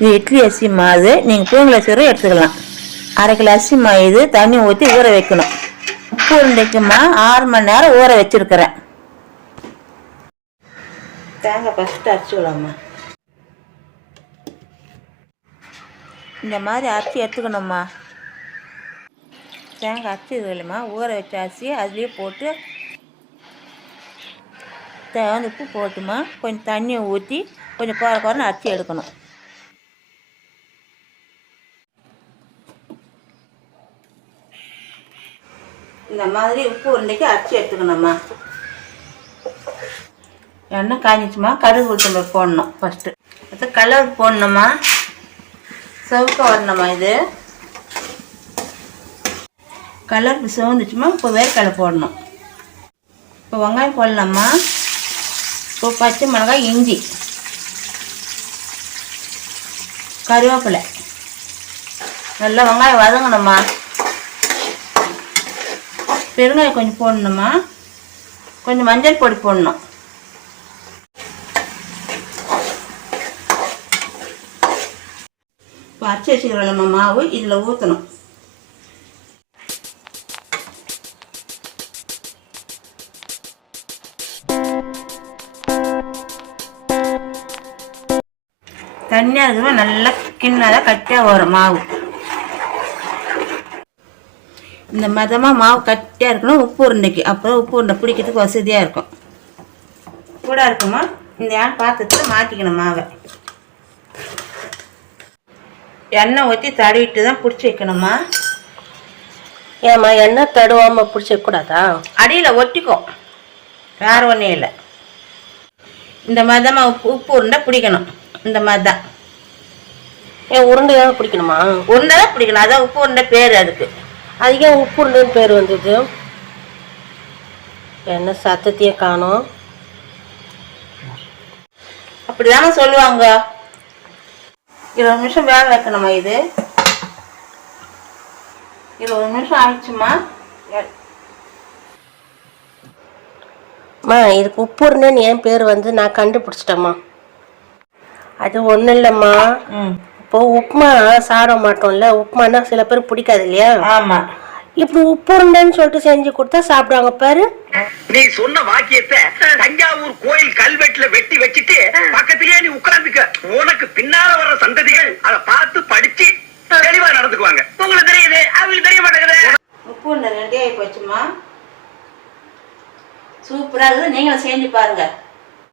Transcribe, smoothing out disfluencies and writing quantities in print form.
இது இட்லி அரிசி மாவு. நீங்கள் புழுங்கல் அரிசி எடுத்துக்கலாம். 1/2 கிலோ அரிசி மாவு இது தண்ணி ஊற்றி ஊற வைக்கணும். உப்பு உருண்டைக்குமா 6 மணி நேரம் ஊற வச்சிருக்கிறேன். தேங்காய் ஃபஸ்ட்டு அரைச்சிக்கலாமா. இந்த மாதிரி அரைச்சி எடுத்துக்கணும்மா. தேங்காய் அரைச்சிது இல்லைம்மா, ஊற வச்ச அரிசி அதுலேயே போட்டு தேவையான உப்பு போட்டுமா கொஞ்சம் தண்ணியை ஊற்றி கொஞ்சம் குறைன்னு அரைச்சி எடுக்கணும். இந்த மாதிரி உப்பு உருண்டைக்கு அரைச்சி எடுத்துக்கணும்மா. எண்ணெய் காய்ஞ்சிச்சுமா, கடுகு உளுத்தம்பருப்பு போடணும். ஃபஸ்ட்டு அடுத்து கலர் போடணுமா, செவக்க வரணுமா. இது கலர் சிவந்துச்சுமா, இப்போ வேர்க்கடலை போடணும். இப்போ வெங்காயம் போடலாமா. இப்போ பச்சை மிளகாய், இஞ்சி, கருவேப்பிலை நல்லா வெங்காயம் வதங்கணுமா. பெருங்காயம் கொஞ்சம் போடணுமா, கொஞ்சம் மஞ்சள் பொடி போடணும். இப்போ அரைச்சி வச்சுக்கிறோம் மாவு இதில் ஊற்றணும். தண்ணியாக இருக்குமா, நல்லா கிண்ணாதான் கட்டியாக வரும் மாவு. இந்த மதமாக மாவு கட்டியாக இருக்கணும் உப்பு உருண்டைக்கு. அப்போ உப்பு உருண்டை பிடிக்கிறதுக்கு வசதியாக இருக்கும். கூட இருக்குமா. இந்த பாத்திரத்தில் மாற்றிக்கணும் மாவை. எண்ணெய் ஊற்றி தடவிட்டு தான் பிடிச்சி வைக்கணுமா. ஏம்மா எண்ணெய் தடுவாமல் பிடிச்சி வைக்கக்கூடாதா? அடியில் ஒட்டிக்கும், வேறு ஒன்றும் இல்லை. இந்த மதமாக உப்பு உருண்டை பிடிக்கணும். இந்த மாதிரி தான். ஏன் உருண்டையாக பிடிக்கணுமா? உருண்டை தான் பிடிக்கணும், அதான் உப்பு உருண்டை பேர். அதுக்கு அது ஏன் உப்பு உருண்டைன்னு பேர் வந்தது? என்ன சத்தத்தையே காணோம். அப்படிதானே சொல்லுவாங்க. 20 நிமிஷம் வேக வைக்கணுமா. இது 20 நிமிஷம் ஆயிடுச்சுமா. அம்மா இதுக்கு உப்பு உருண்டைன்னு ஏன் பேர் வந்து நான் கண்டுபிடிச்சிட்டேம்மா. அது ஒன்றும் இல்லைம்மா. இப்போ உப்புமா சாப்பிட மாட்டோம்ல, உப்புமானா சில பேர் பிடிக்காது இல்லையா? ஆமா. இப்படி உப்பு உருண்டைன்னு சொல்லிட்டு செஞ்சு கொடுத்தா சாப்பிடுவாங்க பாரு. நீ சொன்ன வாக்கியத்தை தஞ்சாவூர் கோயில் கல்வெட்டுல வெட்டி வச்சுட்டு பக்கத்திலேயே நீ உட்கார்ந்துக்க. உனக்கு பின்னால வர்ற சந்ததிகள் அதை பார்த்து படிச்சு தெளிவா நடந்துக்குவாங்க. உங்களுக்கு தெரியுது, அவங்களுக்கு தெரிய மாட்டேங்குது. உப்பு உருண்டை ரெடி ஆகி போச்சுமா. சூப்பரா இருக்குது. நீங்களும் செஞ்சு பாருங்க.